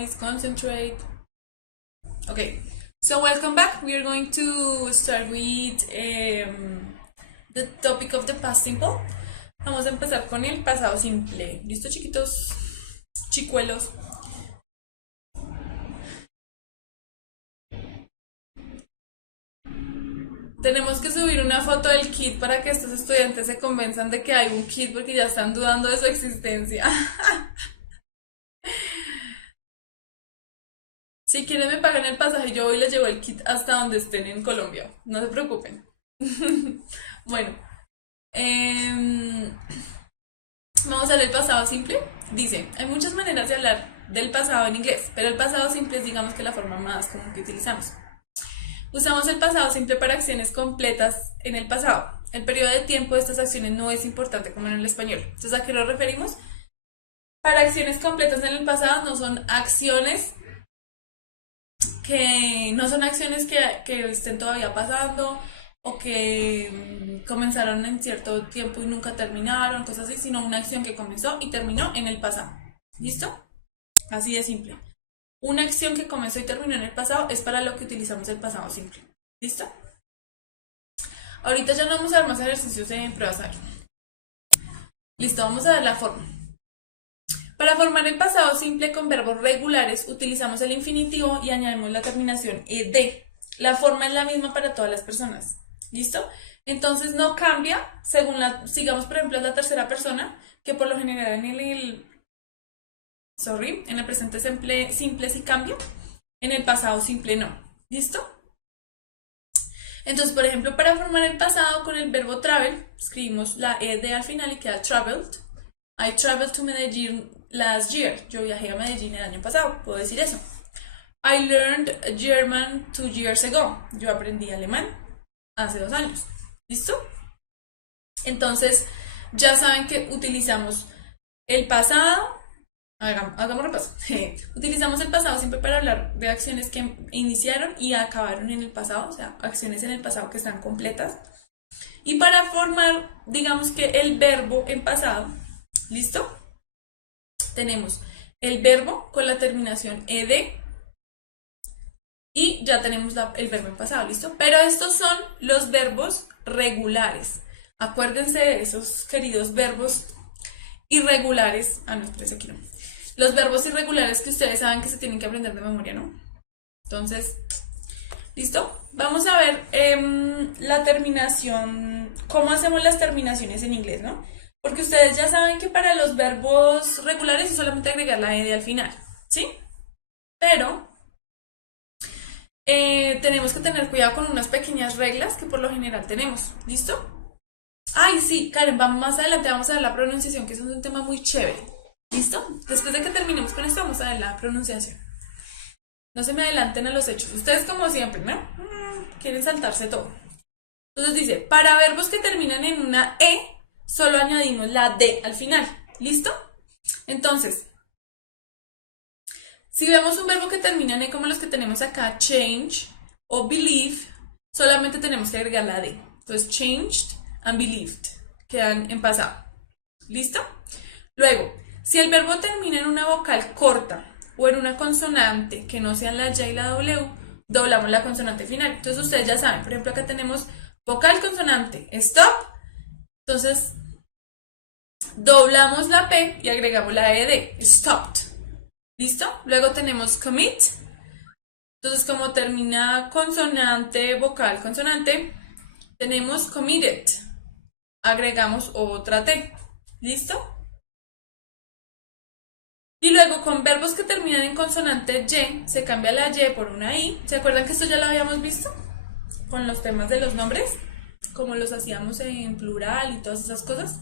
guys, concentrate. Okay, so welcome back. We are going to start with the topic of the past simple. Vamos a empezar con el pasado simple. ¿Listo, chiquitos? Chicuelos. Tenemos que subir una foto del kit para que estos estudiantes se convenzan de que hay un kit porque ya están dudando de su existencia. Si quieren me pagan el pasaje, yo hoy les llevo el kit hasta donde estén en Colombia. No se preocupen. Bueno, vamos a ver el pasado simple. Dice, hay muchas maneras de hablar del pasado en inglés, pero el pasado simple es digamos que la forma más común que utilizamos. Usamos el pasado simple para acciones completas en el pasado. El periodo de tiempo de estas acciones no es importante como en el español. Entonces, ¿a qué nos referimos? Para acciones completas en el pasado no son acciones que estén todavía pasando o que comenzaron en cierto tiempo y nunca terminaron, cosas así, sino una acción que comenzó y terminó en el pasado. ¿Listo? Así de simple. Una acción que comenzó y terminó en el pasado es para lo que utilizamos el pasado simple. ¿Listo? Ahorita ya no vamos a ver más ejercicios en pruebas. Listo, vamos a ver la forma. Para formar el pasado simple con verbos regulares utilizamos el infinitivo y añadimos la terminación ed. La forma es la misma para todas las personas. ¿Listo? Entonces no cambia según sigamos por ejemplo la tercera persona, que por lo general en el presente simple sí cambia, en el pasado simple no. ¿Listo? Entonces, por ejemplo, para formar el pasado con el verbo travel, escribimos la ed al final y queda traveled. I traveled to Medellín last year. Yo viajé a Medellín el año pasado, puedo decir eso. I learned German 2 years ago. Yo aprendí alemán hace 2 años. ¿Listo? Entonces, ya saben que utilizamos el pasado. Hagamos repaso. Utilizamos el pasado siempre para hablar de acciones que iniciaron y acabaron en el pasado, o sea, acciones en el pasado que están completas. Y para formar, digamos que el verbo en pasado, ¿listo? Tenemos el verbo con la terminación ed y ya tenemos el verbo en pasado, ¿listo? Pero estos son los verbos regulares. Acuérdense de esos queridos verbos irregulares. No, espérense aquí no. Los verbos irregulares que ustedes saben que se tienen que aprender de memoria, ¿no? Entonces, ¿listo? Vamos a ver la terminación, cómo hacemos las terminaciones en inglés, ¿no? Porque ustedes ya saben que para los verbos regulares es solamente agregar la ed al final, ¿sí? Pero tenemos que tener cuidado con unas pequeñas reglas que por lo general tenemos, ¿listo? Ay, sí, Karen, más adelante vamos a ver la pronunciación, que eso es un tema muy chévere. ¿Listo? Después de que terminemos con esto, vamos a ver la pronunciación. No se me adelanten a los hechos. Ustedes, como siempre, ¿no? Quieren saltarse todo. Entonces dice, para verbos que terminan en una E, solo añadimos la D al final. ¿Listo? Entonces, si vemos un verbo que termina en E como los que tenemos acá, change o believe, solamente tenemos que agregar la D. Entonces, changed and believed quedan en pasado. ¿Listo? Luego, si el verbo termina en una vocal corta o en una consonante que no sean la Y y la W, doblamos la consonante final. Entonces ustedes ya saben, por ejemplo acá tenemos vocal consonante, stop. Entonces doblamos la P y agregamos la ED, stopped. ¿Listo? Luego tenemos commit. Entonces como termina consonante, vocal, consonante, tenemos committed. Agregamos otra T. ¿Listo? Y luego con verbos que terminan en consonante Y, se cambia la Y por una I. ¿Se acuerdan que esto ya lo habíamos visto? Con los temas de los nombres, como los hacíamos en plural y todas esas cosas.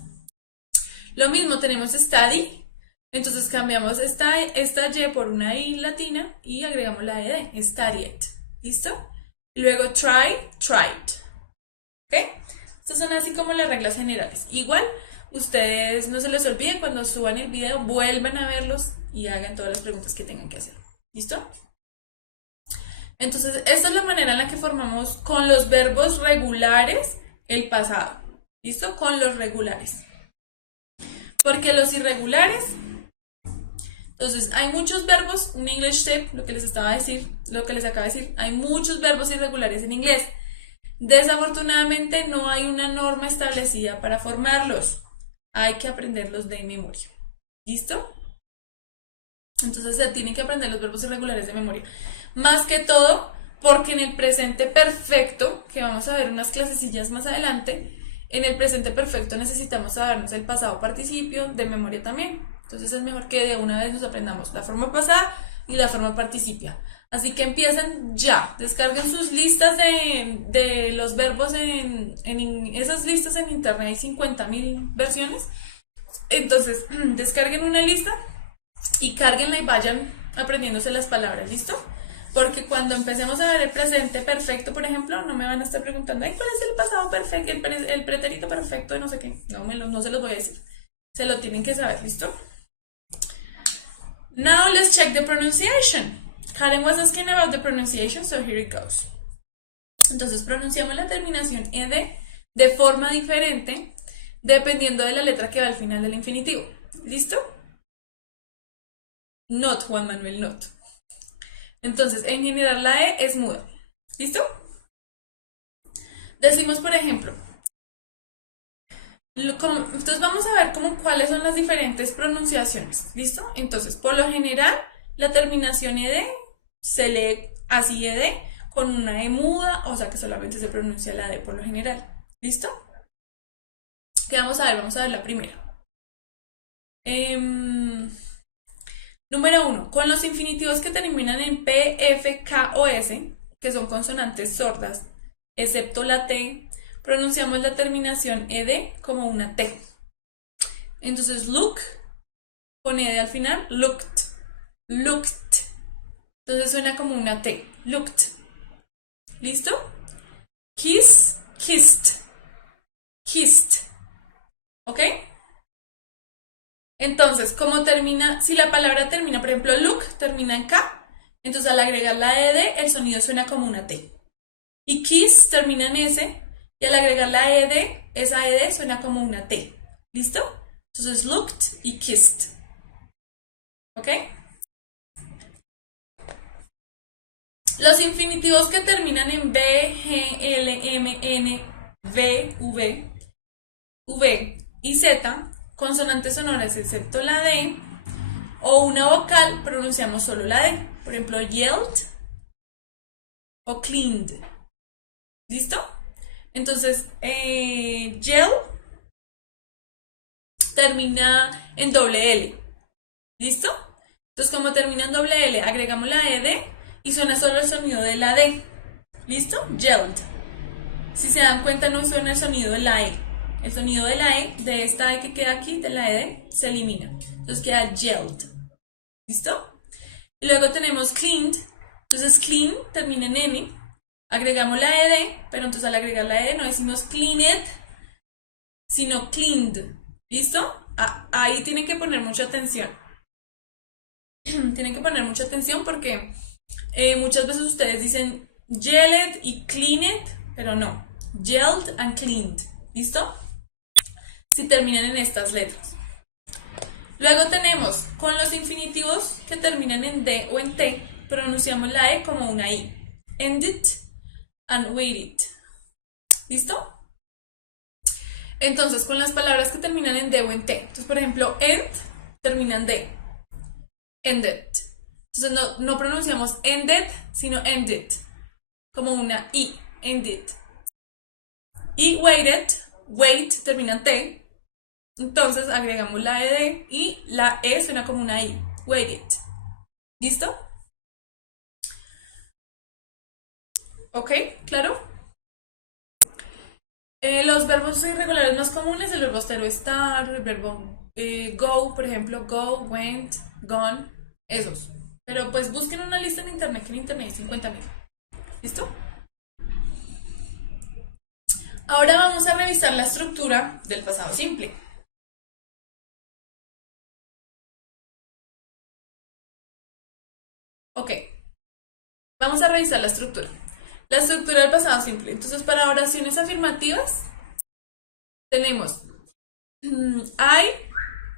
Lo mismo, tenemos study, entonces cambiamos esta Y por una I latina y agregamos la ED, studied. ¿Listo? Y luego try, tried. ¿Ok? Estas son así como las reglas generales. Igual, ustedes no se les olvide cuando suban el video, vuelvan a verlos y hagan todas las preguntas que tengan que hacer. ¿Listo? Entonces, esta es la manera en la que formamos con los verbos regulares el pasado. ¿Listo? Con los regulares. Porque los irregulares Entonces, hay muchos verbos, un English tip, lo que les acabo de decir, hay muchos verbos irregulares en inglés. Desafortunadamente, no hay una norma establecida para formarlos. Hay que aprenderlos de memoria. ¿Listo? Entonces, se tienen que aprender los verbos irregulares de memoria. Más que todo, porque en el presente perfecto, que vamos a ver unas clasecillas más adelante, en el presente perfecto necesitamos sabernos el pasado participio de memoria también. Entonces es mejor que de una vez nos aprendamos la forma pasada y la forma participia. Así que empiecen ya, descarguen sus listas de los verbos en esas listas en internet, hay 50.000 versiones. Entonces, descarguen una lista y cárguenla y vayan aprendiéndose las palabras, ¿listo? Porque cuando empecemos a ver el presente perfecto, por ejemplo, no me van a estar preguntando, ay, ¿cuál es el pasado perfecto, el pretérito perfecto de no sé qué? No se los voy a decir. Se lo tienen que saber, ¿listo? Now let's check the pronunciation. Karen was asking about the pronunciation, so here it goes. Entonces pronunciamos la terminación ed de forma diferente dependiendo de la letra que va al final del infinitivo. ¿Listo? Not, Juan Manuel, not. Entonces, en general la E es muda. ¿Listo? Decimos, por ejemplo, entonces vamos a ver cuáles son las diferentes pronunciaciones. ¿Listo? Entonces, por lo general, la terminación ed se lee así ed con una E muda, o sea que solamente se pronuncia la D por lo general. ¿Listo? ¿Qué vamos a ver? Vamos a ver la primera. Número 1. Con los infinitivos que terminan en P, F, K o S, que son consonantes sordas, excepto la T, pronunciamos la terminación ed como una T. Entonces, look, con ed al final, looked, looked. Entonces suena como una T, looked. ¿Listo? Kiss, kissed, kissed. ¿Ok? Entonces, como termina, si la palabra termina, por ejemplo, look termina en K, entonces al agregar la ed, el sonido suena como una T. Y kiss termina en S, y al agregar la ed, esa ed suena como una T. ¿Listo? Entonces, looked y kissed. ¿Ok? Los infinitivos que terminan en B, G, L, M, N, V, V y Z, consonantes sonoras excepto la D, o una vocal, pronunciamos solo la D. Por ejemplo, yelled o cleaned. ¿Listo? Entonces, yell termina en doble L. ¿Listo? Entonces, como termina en doble L, agregamos la ed y suena solo el sonido de la D. ¿Listo? Yelled. Si se dan cuenta, no suena el sonido de la E. El sonido de la E, de esta E que queda aquí, de la ed, se elimina. Entonces queda yelled. ¿Listo? Y luego tenemos cleaned. Entonces clean termina en N. Agregamos la ed, pero entonces al agregar la ed no decimos cleaned, sino cleaned. ¿Listo? Ahí tienen que poner mucha atención. Tienen que poner mucha atención porque muchas veces ustedes dicen yelled y cleaned, pero no. Yelled and cleaned. ¿Listo? Si terminan en estas letras. Luego tenemos, con los infinitivos que terminan en D o en T, pronunciamos la E como una I. Ended and waited. ¿Listo? Entonces, con las palabras que terminan en D o en T. Entonces, por ejemplo, end termina en D. Ended. Entonces, no pronunciamos ended, sino ended. Como una I. Ended. Y waited, wait termina en T. Entonces agregamos la ed y la E suena como una I. Waited. ¿Listo? ¿Ok? ¿Claro? Los verbos irregulares más comunes, el verbo to estar, el verbo go, por ejemplo, go, went, gone, esos. Pero pues busquen una lista en internet, que en internet hay 50.000. ¿Listo? Ahora vamos a revisar la estructura del pasado simple. Ok, vamos a revisar la estructura. La estructura del pasado simple. Entonces, para oraciones afirmativas, tenemos hay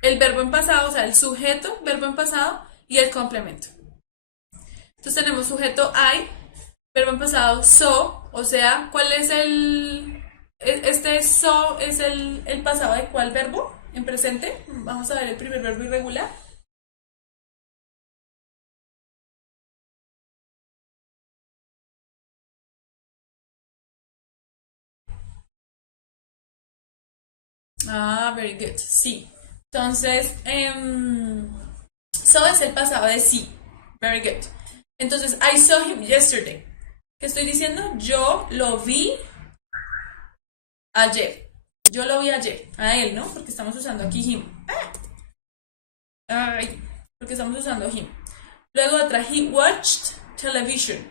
el verbo en pasado, o sea, el sujeto, verbo en pasado, y el complemento. Entonces tenemos sujeto I, verbo en pasado so, o sea, ¿cuál es este so es el pasado de cuál verbo en presente? Vamos a ver el primer verbo irregular. Ah, very good, sí. Entonces, so es el pasado de sí. Very good. Entonces, I saw him yesterday. ¿Qué estoy diciendo? Yo lo vi ayer. Yo lo vi ayer. A él, ¿no? Porque estamos usando aquí him. Ay, porque estamos usando him. Luego otra, he watched television.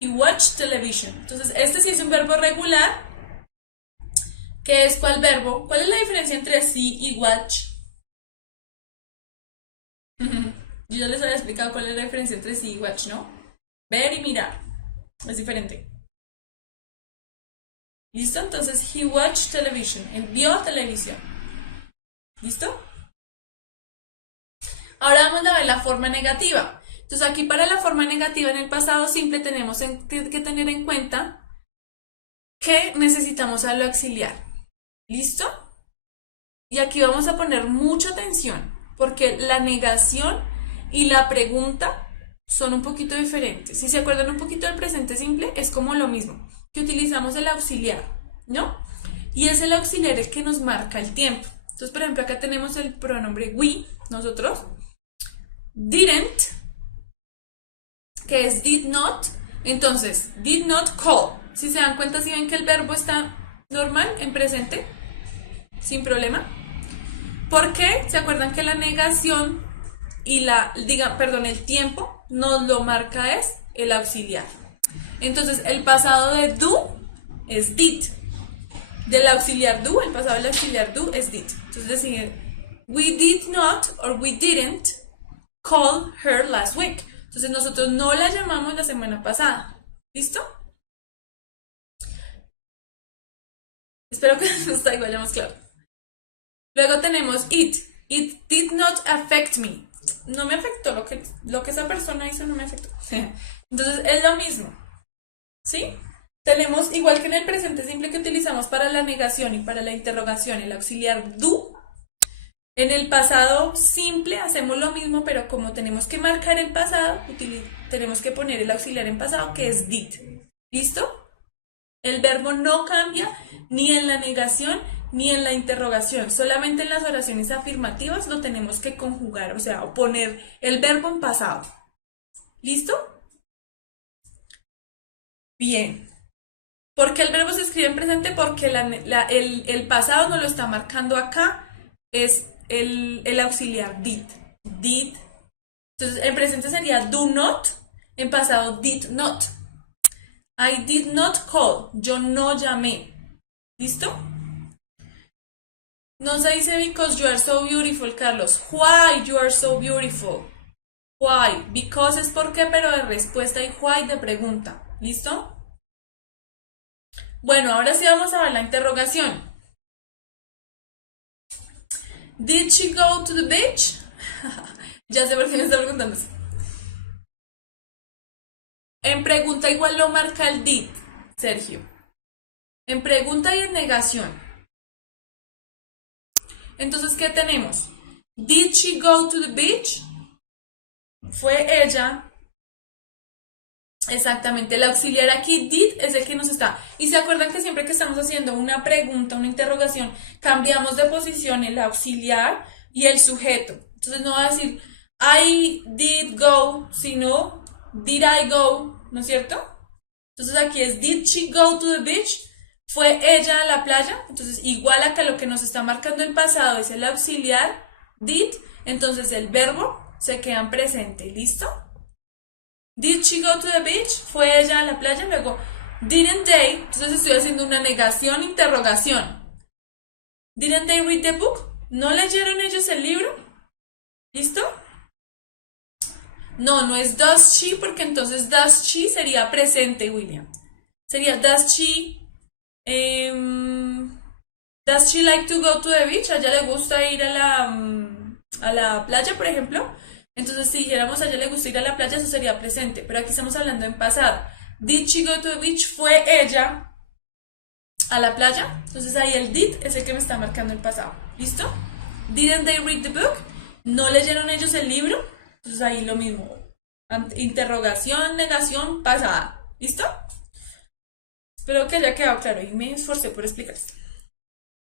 He watched television. Entonces, este sí es un verbo regular. ¿Qué es cuál verbo? ¿Cuál es la diferencia entre see y watch? Yo ya les había explicado cuál es la diferencia entre see y watch, ¿no? Ver y mirar. Es diferente. ¿Listo? Entonces, he watched television. Él vio televisión. ¿Listo? Ahora vamos a ver la forma negativa. Entonces, aquí para la forma negativa en el pasado simple tenemos que tener en cuenta que necesitamos a lo auxiliar. ¿Listo? Y aquí vamos a poner mucha atención, porque la negación y la pregunta son un poquito diferentes. Si se acuerdan un poquito del presente simple, es como lo mismo, que utilizamos el auxiliar, ¿no? Y es el auxiliar el que nos marca el tiempo. Entonces, por ejemplo, acá tenemos el pronombre we, nosotros, didn't, que es did not. Entonces, did not call. Si se dan cuenta, si ven que el verbo está normal, en presente, sin problema. ¿Por qué? ¿Se acuerdan que la negación y el tiempo nos lo marca es el auxiliar? Entonces, el pasado de do es did. Del auxiliar do, el pasado del auxiliar do es did. Entonces, decir, we did not or we didn't call her last week. Entonces, nosotros no la llamamos la semana pasada. ¿Listo? Espero que hasta ahí vayamos claro. Luego tenemos it. It did not affect me. No me afectó lo que esa persona hizo, no me afectó. Entonces es lo mismo. ¿Sí? Tenemos, igual que en el presente simple que utilizamos para la negación y para la interrogación, el auxiliar do. En el pasado simple hacemos lo mismo, pero como tenemos que marcar el pasado, tenemos que poner el auxiliar en pasado, que es did. ¿Listo? El verbo no cambia ni en la negación ni en la interrogación. Solamente en las oraciones afirmativas lo tenemos que conjugar, o sea, poner el verbo en pasado. ¿Listo? Bien. ¿Por qué el verbo se escribe en presente? Porque el pasado nos lo está marcando acá, es el auxiliar did. Did. Entonces, en presente sería do not, en pasado did not. I did not call. Yo no llamé. ¿Listo? No se dice because you are so beautiful, Carlos. Why you are so beautiful? Why? Because es por qué, pero de respuesta, y why de pregunta. ¿Listo? Bueno, ahora sí vamos a ver la interrogación. Did she go to the beach? Ya sé por qué me está preguntando eso. En pregunta igual lo marca el did, Sergio. En pregunta y en negación. Entonces, ¿qué tenemos? Did she go to the beach? Fue ella. Exactamente, el auxiliar aquí, did, es el que nos está. Y se acuerdan que siempre que estamos haciendo una pregunta, una interrogación, cambiamos de posición el auxiliar y el sujeto. Entonces no va a decir I did go, sino did I go, ¿no es cierto? Entonces aquí es did she go to the beach? ¿Fue ella a la playa? Entonces igual acá lo que nos está marcando el pasado es el auxiliar, did, entonces el verbo se queda en presente, ¿listo? Did she go to the beach? ¿Fue ella a la playa? Luego, didn't they? Entonces estoy haciendo una negación, interrogación. Didn't they read the book? ¿No leyeron ellos el libro? ¿Listo? No, no es does she, porque entonces does she sería presente, William. Sería does she like to go to the beach? ¿A ella le gusta ir a la playa, por ejemplo? Entonces, si dijéramos a ella le gusta ir a la playa, eso sería presente. Pero aquí estamos hablando en pasado. Did she go to the beach? ¿Fue ella a la playa? Entonces ahí el did es el que me está marcando el pasado. ¿Listo? Didn't they read the book? ¿No leyeron ellos el libro? Entonces ahí lo mismo. Interrogación, negación, pasada. ¿Listo? Espero que haya quedado claro y me esforcé por explicarles.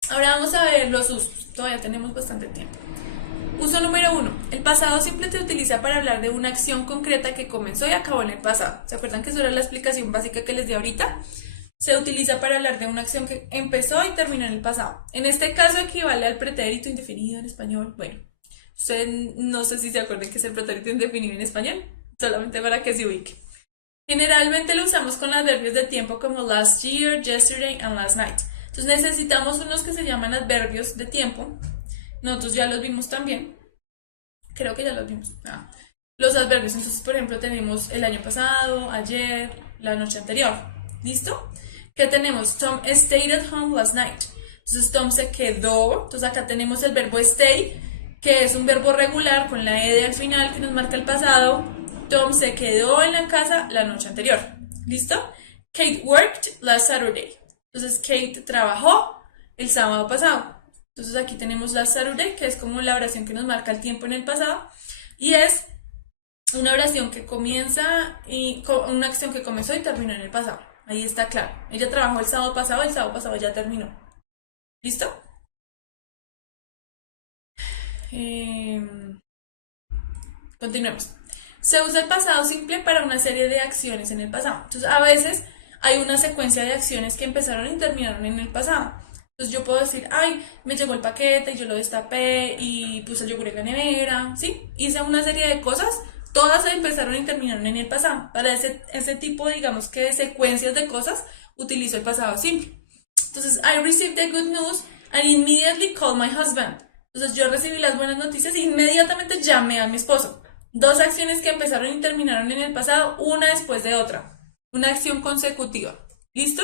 Ahora vamos a ver los usos. Todavía tenemos bastante tiempo. Uso número 1. El pasado simple se utiliza para hablar de una acción concreta que comenzó y acabó en el pasado. ¿Se acuerdan que eso era la explicación básica que les di ahorita? Se utiliza para hablar de una acción que empezó y terminó en el pasado. En este caso equivale al pretérito indefinido en español. Bueno, ustedes no sé si se acuerdan que es el pretérito indefinido en español, solamente para que se ubique. Generalmente lo usamos con adverbios de tiempo como last year, yesterday and last night. Entonces necesitamos unos que se llaman adverbios de tiempo. Nosotros ya los vimos también. Creo que ya los vimos. Los adverbios. Entonces, por ejemplo, tenemos el año pasado, ayer, la noche anterior. ¿Listo? ¿Qué tenemos? Tom stayed at home last night. Entonces, Tom se quedó. Entonces, acá tenemos el verbo stay, que es un verbo regular con la ed al final que nos marca el pasado. Tom se quedó en la casa la noche anterior. ¿Listo? Kate worked last Saturday. Entonces, Kate trabajó el sábado pasado. Entonces, aquí tenemos last Saturday, que es como la oración que nos marca el tiempo en el pasado. Y es una oración que comienza y una acción que comenzó y terminó en el pasado. Ahí está claro. Ella trabajó el sábado pasado ya terminó. ¿Listo? Continuemos. Se usa el pasado simple para una serie de acciones en el pasado. Entonces, a veces hay una secuencia de acciones que empezaron y terminaron en el pasado. Entonces, yo puedo decir, ay, me llegó el paquete y yo lo destapé y puse el yogur en la nevera, ¿sí? Hice una serie de cosas, todas empezaron y terminaron en el pasado. Para ese tipo, digamos que de secuencias de cosas, utilizo el pasado simple. Entonces, I received the good news and immediately called my husband. Entonces, yo recibí las buenas noticias e inmediatamente llamé a mi esposo. Dos acciones que empezaron y terminaron en el pasado, una después de otra. Una acción consecutiva. ¿Listo?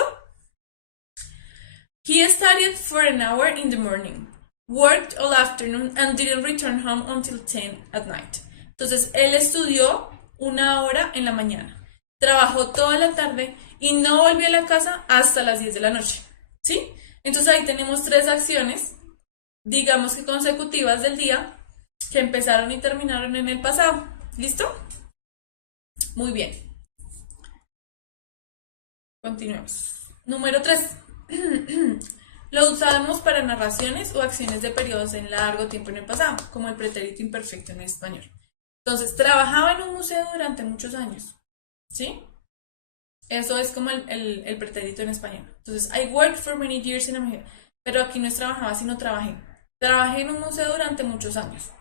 He studied for an hour in the morning, worked all afternoon and didn't return home until 10 at night. Entonces, él estudió una hora en la mañana, trabajó toda la tarde y no volvió a la casa hasta las 10 de la noche. ¿Sí? Entonces ahí tenemos tres acciones, digamos que consecutivas del día, que empezaron y terminaron en el pasado. ¿Listo? Muy bien. Continuemos. Número 3. Lo usamos para narraciones o acciones de periodos en largo tiempo en el pasado, como el pretérito imperfecto en español. Entonces, trabajaba en un museo durante muchos años. ¿Sí? Eso es como el pretérito en español. Entonces, I worked for many years in a museum. Pero aquí no es trabajaba, sino trabajé. Trabajé en un museo durante muchos años.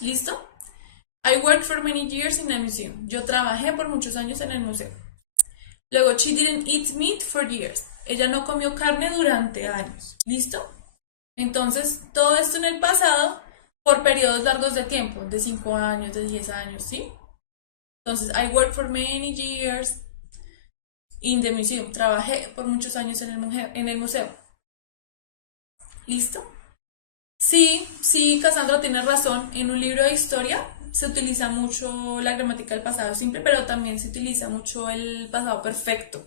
¿Listo? I worked for many years in a museum. Yo trabajé por muchos años en el museo. Luego, she didn't eat meat for years. Ella no comió carne durante años. ¿Listo? Entonces, todo esto en el pasado por periodos largos de tiempo, de 5 años, de 10 años, ¿sí? Entonces, I worked for many years in the museum. Trabajé por muchos años en el museo. ¿Listo? Sí, Cassandra tiene razón. En un libro de historia se utiliza mucho la gramática del pasado simple, pero también se utiliza mucho el pasado perfecto.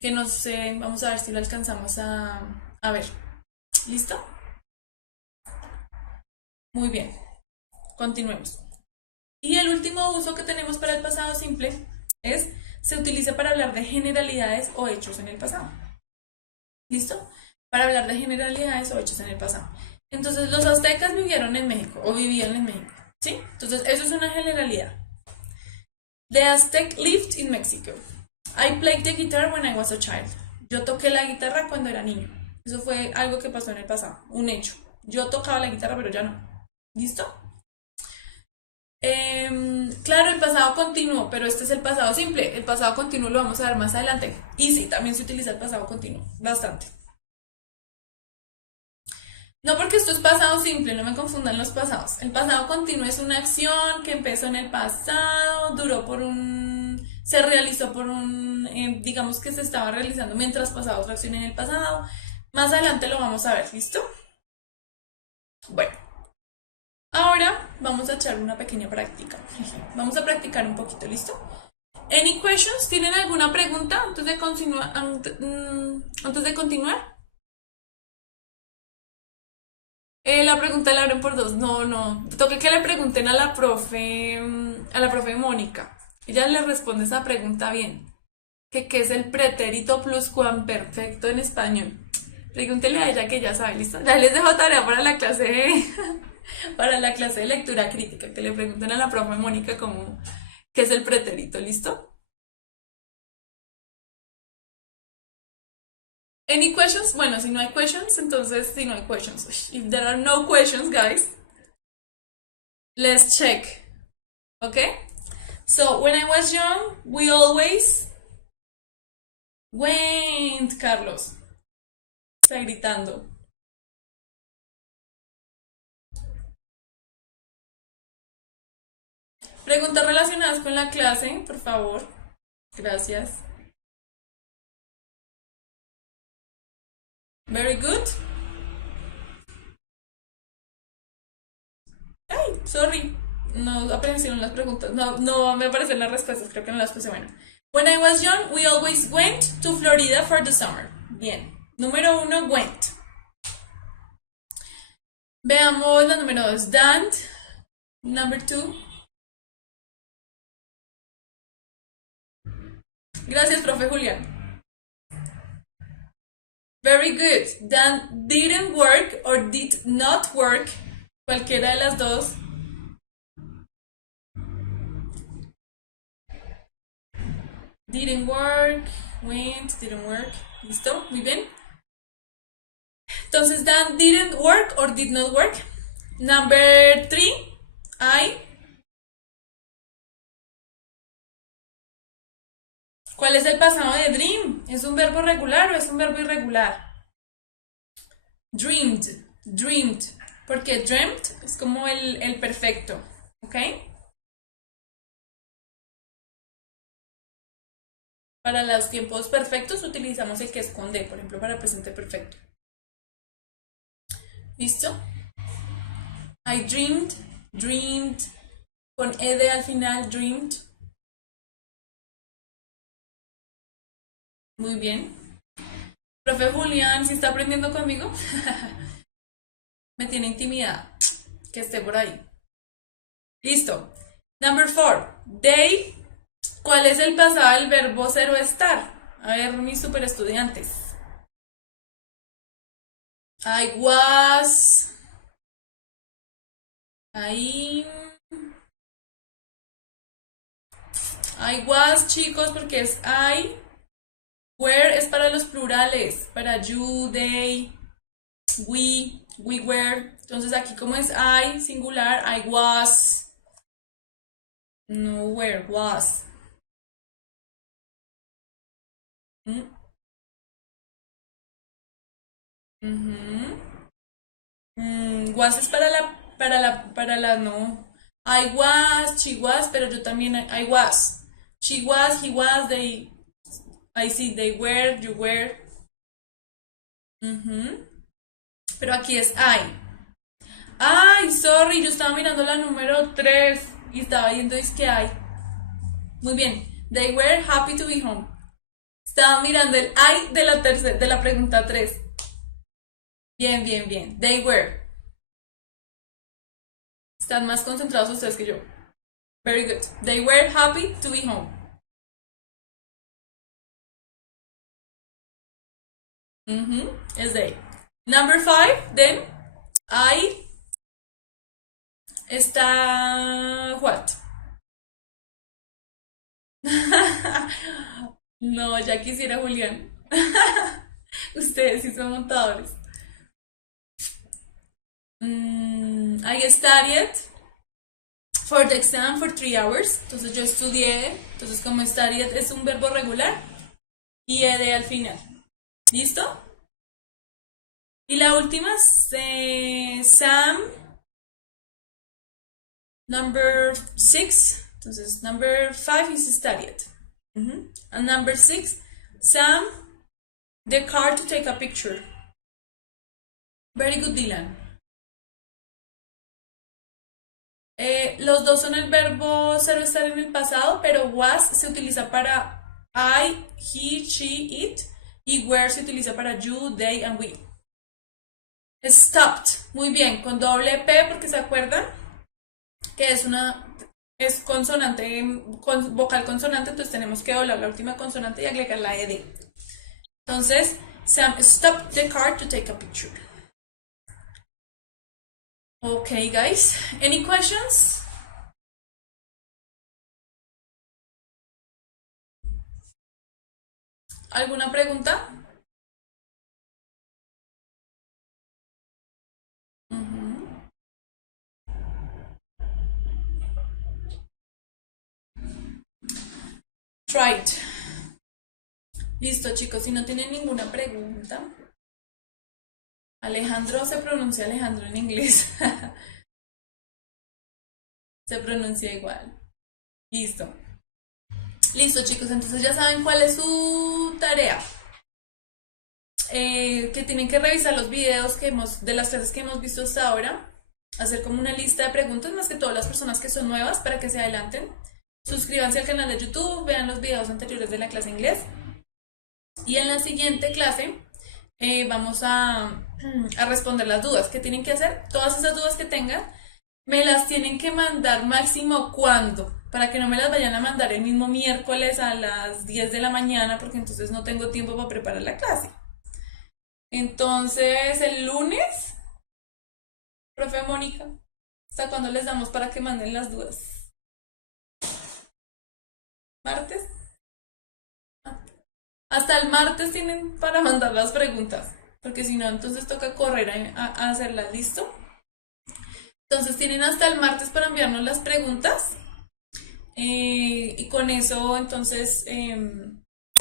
Que no sé, vamos a ver si lo alcanzamos a ver. ¿Listo? Muy bien. Continuemos. Y el último uso que tenemos para el pasado simple es, se utiliza para hablar de generalidades o hechos en el pasado. ¿Listo? Para hablar de generalidades o hechos en el pasado. Entonces, los aztecas vivieron en México o vivían en México. ¿Sí? Entonces, eso es una generalidad. The Aztec lived in Mexico. I played the guitar when I was a child. Yo toqué la guitarra cuando era niño. Eso fue algo que pasó en el pasado, un hecho. Yo tocaba la guitarra, pero ya no. ¿Listo? Claro, el pasado continuo, pero este es el pasado simple. El pasado continuo lo vamos a ver más adelante. Y sí, también se utiliza el pasado continuo, bastante. No, porque esto es pasado simple, no me confundan los pasados. El pasado continuo es una acción que empezó en el pasado, se realizó por digamos que se estaba realizando mientras pasaba otra acción en el pasado. Más adelante lo vamos a ver, ¿listo? Bueno, ahora vamos a echar una pequeña práctica. Vamos a practicar un poquito, ¿listo? Any questions? ¿Tienen alguna pregunta antes de continuar? Antes de continuar? La pregunta la abren por dos. No, no. Toca que le pregunten a la profe Mónica. Ella le responde esa pregunta bien. ¿Qué es el pretérito pluscuamperfecto en español? Pregúntele a ella que ya sabe, ¿listo? Ya les dejo tarea para la clase para la clase de lectura crítica, que le pregunten a la profe Mónica qué es el pretérito, ¿listo? Any questions? Bueno, si no hay questions, entonces si no hay questions. If there are no questions, guys, let's check. Okay? So, when I was young, we always went, Carlos. Está gritando. Preguntas relacionadas con la clase, por favor. Gracias. Very good. Ay, sorry. No aparecieron las preguntas. No, no me aparecen las respuestas. Creo que no las puse. Bueno. When I was young, we always went to Florida for the summer. Bien. Número 1, went. Veamos la número 2, done. Number 2. Gracias, profe Julián. Very good. Done didn't work or did not work. Cualquiera de las dos. Didn't work. Went, didn't work. ¿Listo? Muy bien. Entonces, done didn't work or did not work. Number 3, I. ¿Cuál es el pasado de dream? ¿Es un verbo regular o es un verbo irregular? Dreamed, dreamed. Porque dreamt es como el perfecto. ¿Ok? Para los tiempos perfectos utilizamos el que esconde, por ejemplo, para presente perfecto. ¿Listo? I dreamed, dreamed, con ed al final, dreamed. Muy bien. Profe Julián, ¿sí está aprendiendo conmigo? Me tiene intimidad. Que esté por ahí. Listo. Number 4. They. ¿Cuál es el pasado del verbo ser o estar? A ver, mis super estudiantes. I was. I was, chicos, porque es I. Were es para los plurales. Para you, they, we were. Entonces aquí como es I, singular, I was. No, where, was. Was es para la, no. I was, she was, pero yo también, I was. She was, he was, they, I see, they were, you were. Pero aquí es I. Ay, sorry, yo estaba mirando la número 3 y estaba viendo es que hay. Muy bien. They were happy to be home. Estaba mirando el I de la pregunta 3. Bien, bien, bien. They were. Están más concentrados ustedes que yo. Very good. They were happy to be home. Es they. Number 5, then I está what? No, ya quisiera Julián. Ustedes sí son montadores. I studied for the exam for 3 hours. Entonces yo estudié. Entonces como studied es un verbo regular y ed al final. ¿Listo? Y la última es Sam. Number 6. Entonces number 5 is studied. And number 6, Sam, the car to take a picture. Very good, Dylan. Los dos son el verbo ser o estar en el pasado, pero was se utiliza para I, he, she, it, y were se utiliza para you, they, and we. Stopped, muy bien, con doble P porque se acuerdan que es consonante, vocal consonante, entonces tenemos que doblar la última consonante y agregar la ed. Entonces, Sam stopped the car to take a picture. Okay, guys, any questions? ¿Alguna pregunta? Try it. Listo, chicos, si no tienen ninguna pregunta. Alejandro se pronuncia Alejandro en inglés. Se pronuncia igual. Listo. Listo, chicos, entonces ya saben cuál es su tarea. Que tienen que revisar los videos de las clases que hemos visto hasta ahora. Hacer como una lista de preguntas, más que todas las personas que son nuevas, para que se adelanten. Suscríbanse al canal de YouTube, vean los videos anteriores de la clase inglés. Y en la siguiente clase vamos a responder las dudas. ¿Qué tienen que hacer? Todas esas dudas que tengan, me las tienen que mandar máximo cuando, para que no me las vayan a mandar el mismo miércoles a las 10 de la mañana, porque entonces no tengo tiempo para preparar la clase. Entonces, el lunes, profe Mónica, ¿hasta cuándo les damos para que manden las dudas? ¿Martes? Hasta el martes tienen para mandar las preguntas, porque si no, entonces toca correr a hacerlas, ¿listo? Entonces tienen hasta el martes para enviarnos las preguntas y con eso entonces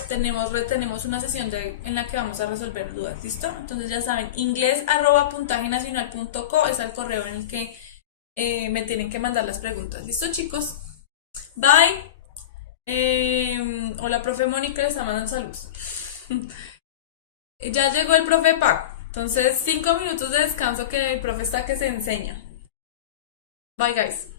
tenemos una sesión en la que vamos a resolver dudas, ¿listo? Entonces ya saben, inglés@puntajenacional.co es el correo en el que me tienen que mandar las preguntas, ¿listo, chicos? Bye. Hola, profe Mónica, les está mandando saludos. Ya llegó el profe Pac. Entonces, 5 minutos de descanso que el profe está que se enseña. Bye, guys.